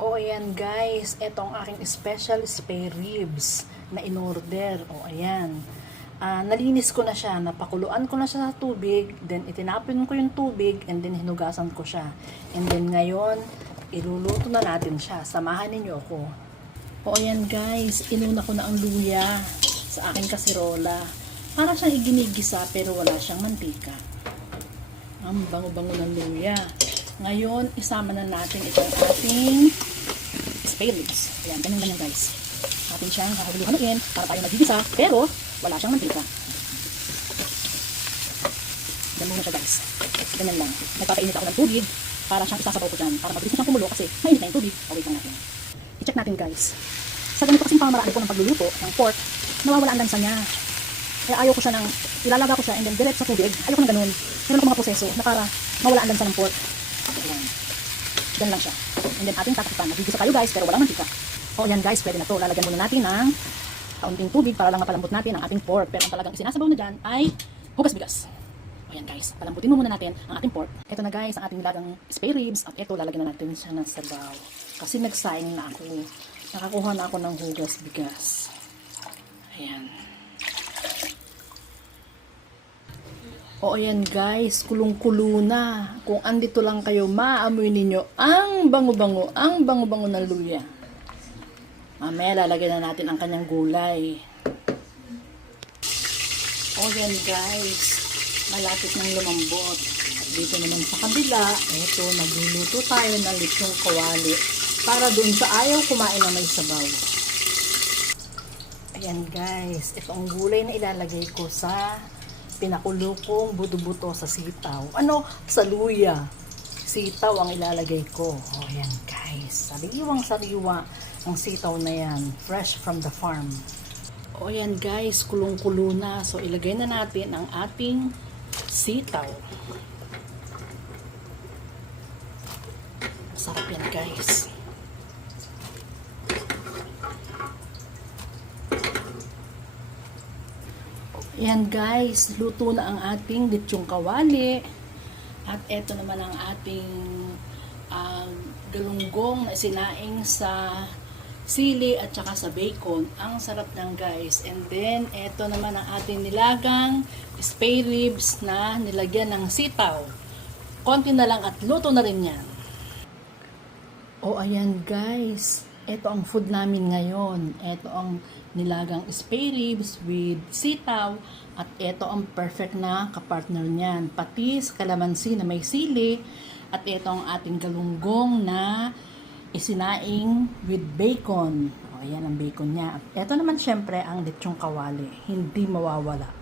O ayan guys, ito ang aking special spare ribs na in-order. O ayan. Nalinis ko na siya, napakuluan ko na siya sa tubig, then itinapon ko yung tubig, and then hinugasan ko siya. And then ngayon, iluluto na natin siya. Samahan ninyo ako. O ayan guys, inuna ko na ang luya sa aking kasirola. Para siyang iginigisa pero wala siyang mantika. Ang bango-bango ng luya. Ngayon, isama na natin itong ating spare ribs. Ayan, ganyan guys. Atin siyang kakaguluhanuin para tayo nagigisa, pero wala siyang mantika. Ganyan muna siya guys. Ganyan lang. Nagpapainit ako ng tubig para siyang isasabaw ko dyan. Para mabilis na siyang kumulo kasi mainit na yung tubig. O wait lang natin. I-check natin guys. Sa ganito kasing pamamaraan ko ng pagluluto ng pork, nawawala ang lansa niya. Kaya ayaw ko siya ng, ilalaga ko siya and then direct sa tubig. Ayaw ko ng ganun. Meron ako mga proseso na para mawala ang lansa ng pork. Ayan. Ganun lang siya. And then ating tatakpan. Nagigisa tayo guys pero walang mantika. O yan guys, pwede na to. Lalagyan muna natin ng kaunting tubig para lang mapalambot natin ang ating pork. Pero ang talagang isinasabaw na dyan ay hugas bigas. O yan guys, palambutin mo muna natin ang ating pork. Ito na guys, ang ating nilagang spare ribs. At ito, lalagyan na natin siya ng sabaw. Kasi nagsaing na ako. Nakakuha na ako ng hugas bigas. Ayan. O ayan guys, kulong-kulo na. Kung andito lang kayo, maamoy ninyo ang bango-bango ng luya. Mamaya lalagyan na natin ang kanyang gulay. O ayan guys, malapit ng lumambot. At dito naman sa kabila, eto, nagluluto tayo ng lechong kawali para dun sa ayaw kumain na may sabaw. Ayan guys, ito ang gulay na ilalagay ko sa pinakulo kong buto-buto sa sitaw. Sa luya. Sitaw ang ilalagay ko. O, ayan guys. Sariwang-sariwa ang sitaw na yan. Fresh from the farm. O, ayan guys. Kulong-kulo na. So, ilagay na natin ang ating sitaw. Masarap yan guys. Ayan guys, luto na ang ating lechong kawali. At eto naman ang ating galunggong na sinaing sa sili at saka sa bacon. Ang sarap ng guys. And then, eto naman ang ating nilagang spare ribs na nilagyan ng sitaw. Konti na lang at luto na rin yan. O ayan guys, ito ang food namin ngayon. Ito ang nilagang spare ribs with sitaw. At ito ang perfect na kapartner niyan. Patis, kalamansi na may sili. At ito ang ating galunggong na isinaing with bacon. O ayan ang bacon niya. At ito naman syempre ang lechong kawali. Hindi mawawala.